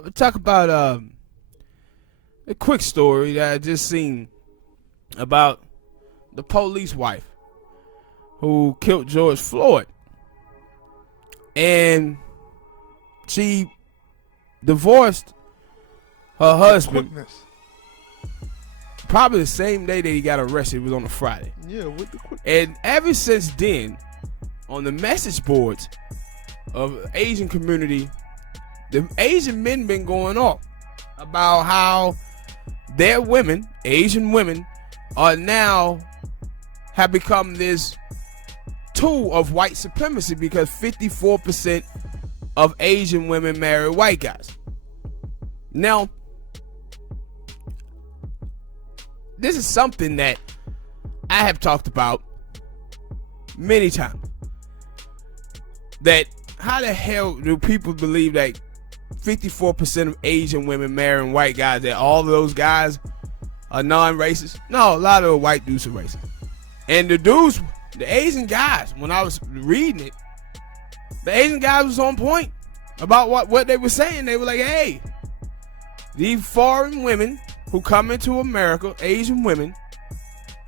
I'm gonna talk about a quick story that I just seen about the police wife who killed George Floyd. And she divorced her husband probably the same day that he got arrested. It was on a Friday. Yeah, with the quick. And ever since then, on the message boards of the Asian community, the Asian men been going off about how their women, Asian women, are now have become this tool of white supremacy because 54% of Asian women marry white guys. Now, this is something that I have talked about many times. That how the hell do people believe that 54% of Asian women marrying white guys, that all of those guys are non-racist? No, a lot of the white dudes are racist. And the dudes, the Asian guys, when I was reading it, the Asian guys was on point about what they were saying. They were like, hey, these foreign women who come into America, Asian women,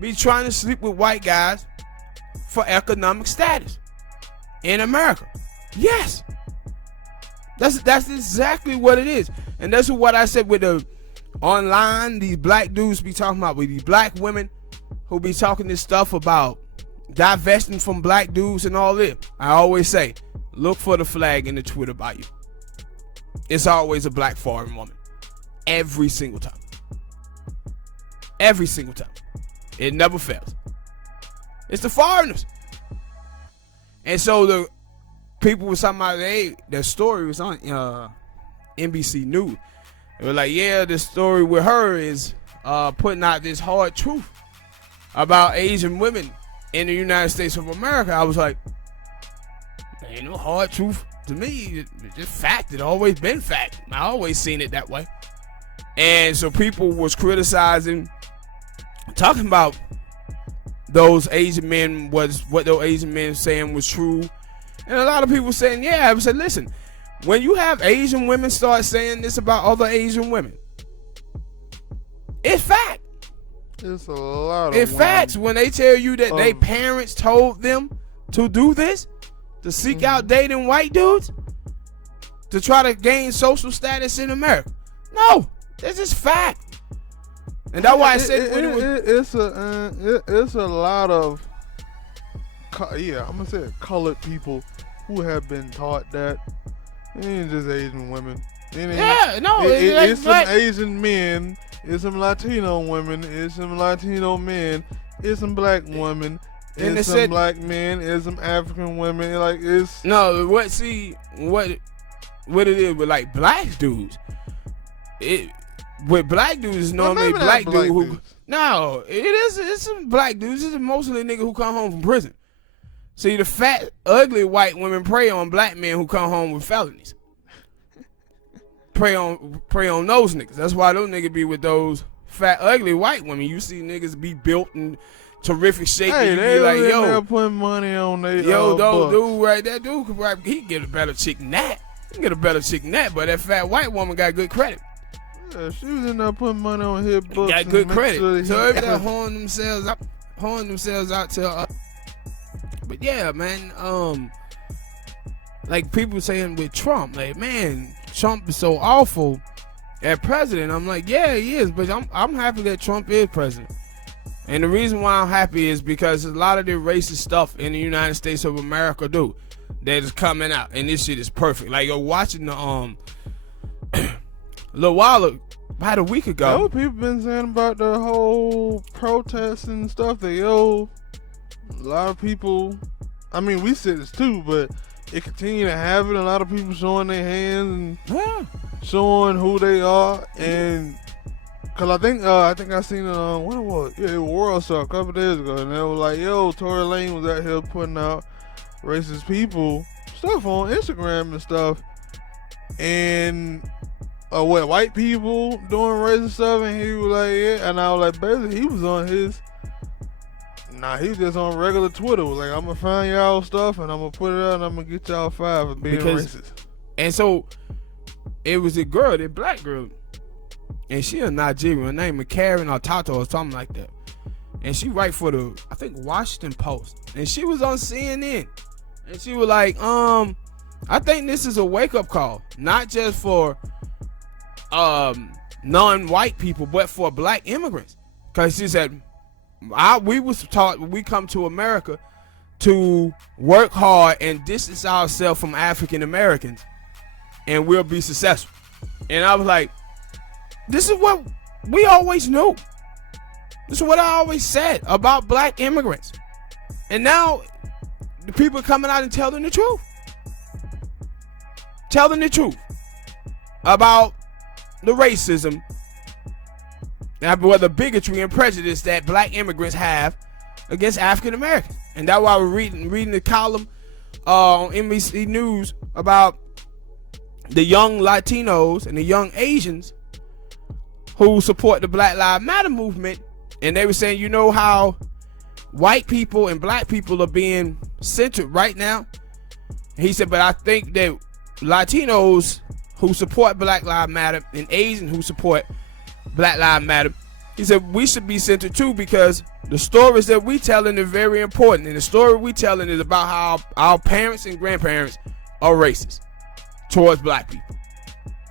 be trying to sleep with white guys for economic status in America. Yes. That's exactly what it is. And that's what I said with the online, these black dudes be talking about, with these black women who be talking this stuff about divesting from black dudes and all this. I always say, look for the flag in the Twitter bio. It's always a black foreign woman. Every single time. Every single time. It never fails. It's the foreigners. And so the people were talking about, hey, the story was on NBC News. They were like, yeah, the story with her is putting out this hard truth about Asian women in the United States of America. I was like, ain't no hard truth to me. It's just fact. It always been fact. I always seen it that way. And so people was criticizing, talking about those Asian men, was what those Asian men saying was true. And a lot of people saying, yeah. I said, listen, when you have Asian women start saying this about other Asian women, it's fact. It's a lot of it's facts when they tell you that their parents told them to do this, to seek out dating white dudes, to try to gain social status in America. No, this is fact. And that's why I said it's a lot of I'm gonna say colored people who have been taught that it ain't just Asian women. It's some Asian men, it's some Latino women, it's some Latino men, it's some black women, it's some black men, it's some African women. Like it's what it is with like black dudes. With black dudes, normally black dude who dudes. No, it's some black dudes. It's mostly a nigga who come home from prison. See, the fat, ugly white women prey on black men who come home with felonies. prey on those niggas. That's why those niggas be with those fat, ugly white women. You see niggas be built in terrific shape. Hey, and you they be like, yo, they're putting money on they those dude right there, dude could rap. He get a better chick than that. He get a better chick than that. But that fat white woman got good credit. Yeah, she was in there putting money on his books. Got good credit. So everybody horning themselves out to. But yeah, man. Like people saying with Trump, like, man, Trump is so awful as president. I'm like, yeah, he is, but I'm happy that Trump is president. And the reason why I'm happy is because a lot of the racist stuff in the United States of America that is coming out, and this shit is perfect. Like you're watching the a little while, about a week ago. What people been saying about the whole protests and stuff. A lot of people, I mean, we said this too, but it continue to have it. A lot of people showing their hands and showing who they are. And cause I think I seen it on what it was, World Star a couple days ago, and they were like, yo, Tory Lane was out here putting out racist people stuff on Instagram and stuff, and white people doing racist stuff, and he was like, yeah, and I was like, basically he was on his. He was just on regular Twitter. Was like, I'm gonna find y'all stuff and I'm gonna put it out and I'm gonna get y'all 5 for being racist. And so it was a girl, a black girl, and she a Nigerian. Her name is Karen or Tato or something like that. And she write for the, I think, Washington Post. And she was on CNN. And she was like, I think this is a wake-up call. Not just for non-white people, but for black immigrants. Because she said, we was taught when we come to America to work hard and distance ourselves from African Americans, and we'll be successful. And I was like, this is what we always knew. This is what I always said about black immigrants. And now the people are coming out and telling the truth. Telling the truth about the racism, the bigotry and prejudice that black immigrants have against African Americans. And that's why we're reading the column on NBC News about the young Latinos and the young Asians who support the Black Lives Matter movement. And they were saying, you know how white people and black people are being censored right now? He said, but I think that Latinos who support Black Lives Matter and Asians who support Black Lives Matter, he said we should be censored too, because the stories that we telling are very important. And the story we telling is about how our parents and grandparents are racist towards black people.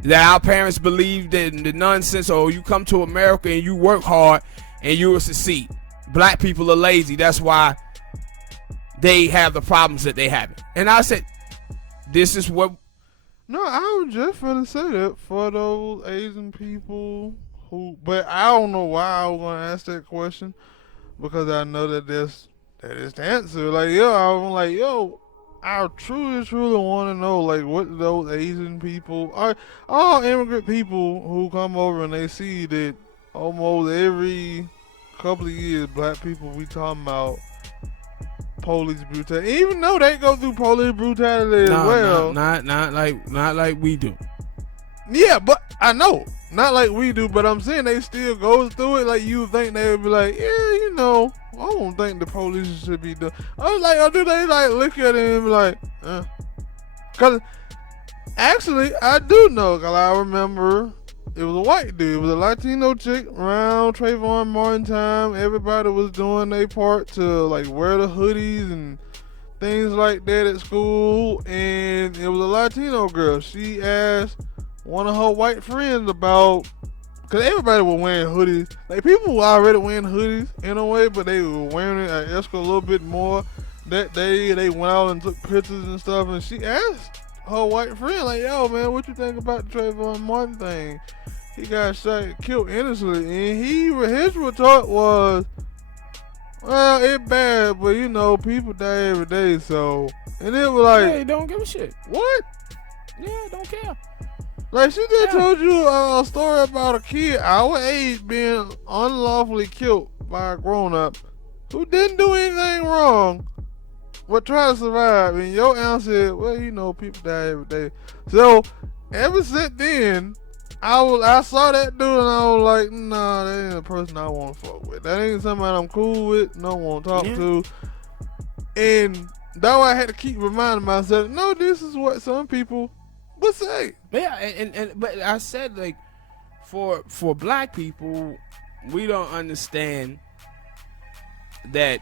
That our parents believed in the nonsense, or you come to America and you work hard and you will succeed. Black people are lazy. That's why they have the problems that they have. And I said, this is what... No, I was just gonna say that for those Asian people who... But I don't know why I was going to ask that question, because I know that that is the answer. Like, I'm like, I truly want to know, like, what those Asian people... all immigrant people who come over and they see that almost every couple of years, black people we talking about police brutality, even though they go through police brutality as well. Not like we do. Yeah, but I know, not like we do. But I'm saying they still go through it. Like, you think they would be like, I don't think the police should be doing. I was like, do they like look at it and be like, Cause actually I do know, cause I remember. It was a white dude. It was a Latino chick around Trayvon Martin time. Everybody was doing their part to like wear the hoodies and things like that at school. And it was a Latino girl. She asked one of her white friends about, because everybody was wearing hoodies. Like, people were already wearing hoodies in a way, but they were wearing it at Esco a little bit more. That day they went out and took pictures and stuff. And she asked her white friend, like, yo, man, what you think about the Trayvon Martin thing? He got shot and killed innocently, and his retort was, well, it's bad, but people die every day, so. And it was like, hey, don't give a shit. What? Yeah, don't care. Like, she just told you a story about a kid our age being unlawfully killed by a grown-up who didn't do anything wrong but try to survive. And your answer is, well, people die every day. So, ever since then, I saw that dude and I was like, nah, that ain't a person I want to fuck with. That ain't somebody I'm cool with, no one to talk to. And that's why I had to keep reminding myself, no, this is what some people would say. Yeah, but I said, like, for black people, we don't understand that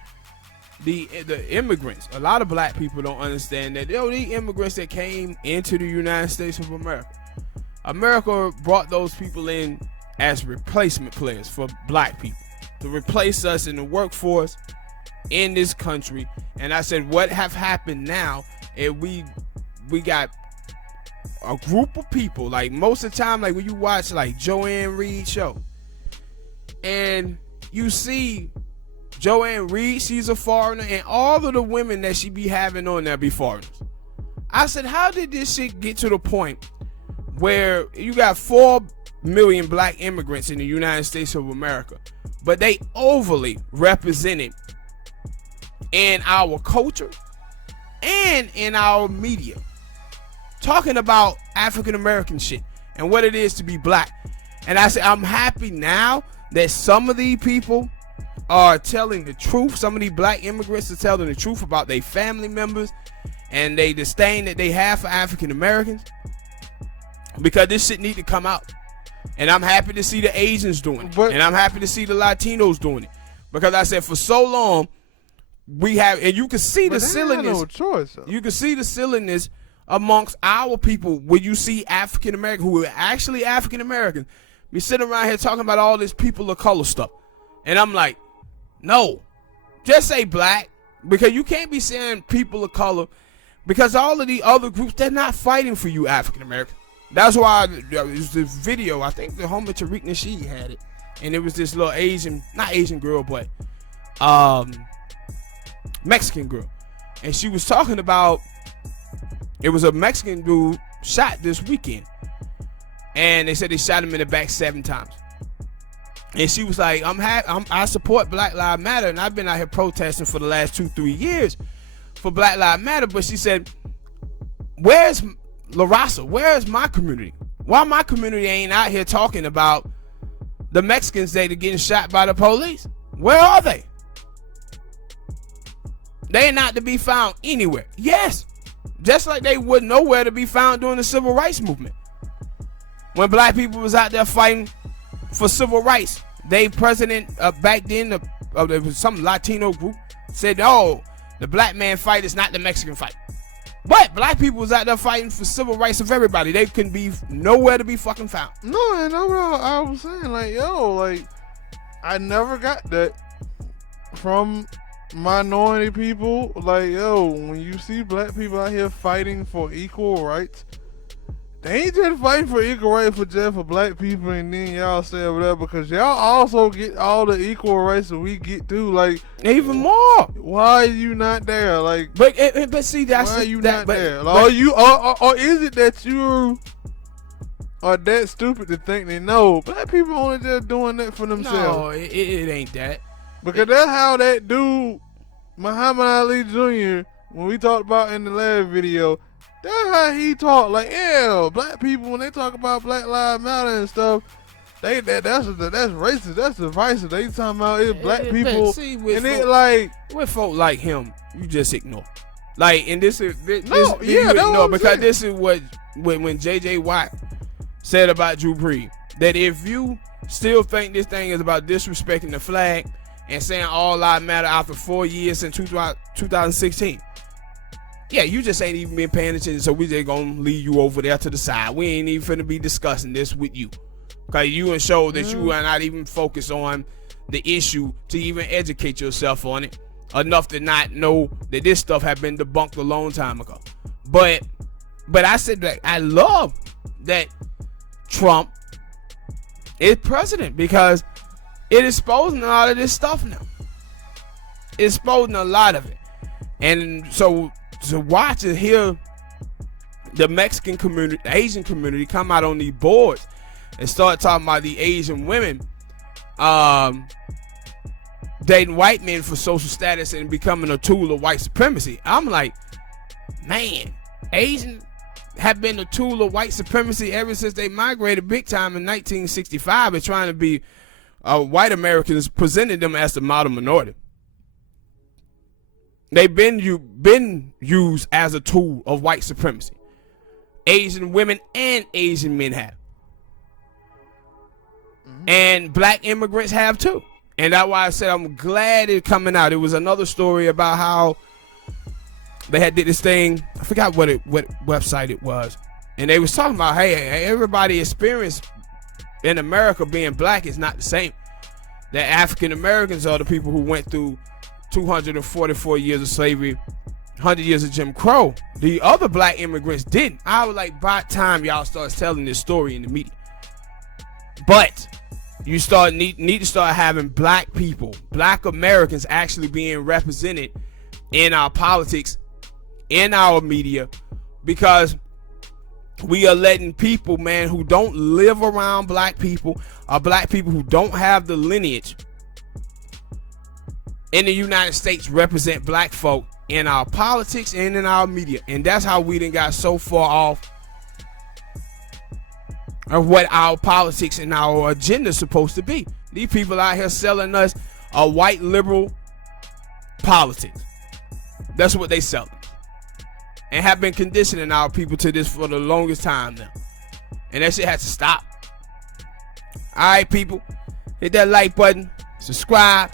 the immigrants, a lot of black people don't understand that the immigrants that came into the United States of America brought those people in as replacement players for black people to replace us in the workforce in this country. And I said, what have happened now is we got a group of people, like most of the time, like when you watch like Joanne Reed show and you see Joanne Reed, she's a foreigner, and all of the women that she be having on there be foreigners. I said, how did this shit get to the point where you got 4 million black immigrants in the United States of America, but they overly represented in our culture and in our media, talking about African American shit and what it is to be black? And I said, I'm happy now that some of these people are telling the truth. Some of these black immigrants are telling the truth about their family members and the disdain that they have for African Americans. because this shit need to come out. And I'm happy to see the Asians doing it. And I'm happy to see the Latinos doing it. Because I said for so long, we have, and you can see the silliness. No choice, though. You can see the silliness amongst our people when you see African American, who are actually African Americans, be sitting around here talking about all this people of color stuff. And I'm like, no, just say black, because you can't be saying people of color, because all of the other groups, they're not fighting for you, African American. That's why it was this video, I think the homie Tariq Nasheed had it, and it was this little Asian, not Asian girl, but Mexican girl, and she was talking about, it was a Mexican dude shot this weekend, and they said they shot him in the back 7 times. And she was like, I support Black Lives Matter, and I've been out here protesting for the last 2-3 years for Black Lives Matter. But she said, where's La Raza? Where's my community? Why my community ain't out here talking about the Mexicans that are getting shot by the police? Where are they? They're not to be found anywhere. Yes, just like they would nowhere to be found during the civil rights movement. When black people was out there fighting for civil rights, they president back then, there was some Latino group, said, oh, the black man fight is not the Mexican fight. But black people was out there fighting for civil rights of everybody. They couldn't be nowhere to be fucking found. No, and I was saying, like, yo, like, I never got that from minority people. Like, yo, when you see black people out here fighting for equal rights, they ain't just fighting for equal rights for black people and then y'all say over there, because y'all also get all the equal rights that we get too. Like, even more. Why are you not there? Like, but see, that's why are you not there? Like, or is it that you are that stupid to think they know black people only just doing that for themselves? No, it ain't that. Because that's how that dude Muhammad Ali Jr., when we talked about in the last video, that's how he talk. Like, yeah, black people, when they talk about Black Lives Matter and stuff, that's racist. That's divisive. They talking about it black people, see, and folk, it like with folk like him, you just ignore. Like, and this is no, yeah, you ignore because saying. this is what when J.J. Watt said about Drew Brees, that if you still think this thing is about disrespecting the flag and saying all lives matter after 4 years since 2016. Yeah, you just ain't even been paying attention, so we just gonna leave you over there to the side. We ain't even finna be discussing this with you. Because you and show that you are not even focused on the issue to even educate yourself on it enough to not know that this stuff had been debunked a long time ago. But I said that I love that Trump is president, because it is exposing a lot of this stuff now. It's exposing a lot of it. And so to watch and hear the Mexican community, the Asian community come out on these boards and start talking about the Asian women dating white men for social status and becoming a tool of white supremacy. I'm like, man, Asians have been a tool of white supremacy ever since they migrated big time in 1965 and trying to be white Americans presented them as the model minority. They've been used as a tool of white supremacy. Asian women and Asian men have. And black immigrants have too. And that's why I said I'm glad it's coming out. It was another story about how they had did this thing. I forgot what website it was. And they was talking about, hey, everybody experience in America being black is not the same. That African Americans are the people who went through 244 years of slavery, 100 years of Jim Crow. The other black immigrants didn't. I was like, by the time y'all start telling this story in the media. But you need to start having black people, black Americans actually being represented in our politics, in our media, because we are letting people, man, who don't live around black people, or black people who don't have the lineage in the United States, represent black folk in our politics and in our media. And that's how we done got so far off of what our politics and our agenda is supposed to be. These people out here selling us a white liberal politics. That's what they sell, and have been conditioning our people to this for the longest time now. And that shit has to stop. Alright, people. Hit that like button. Subscribe.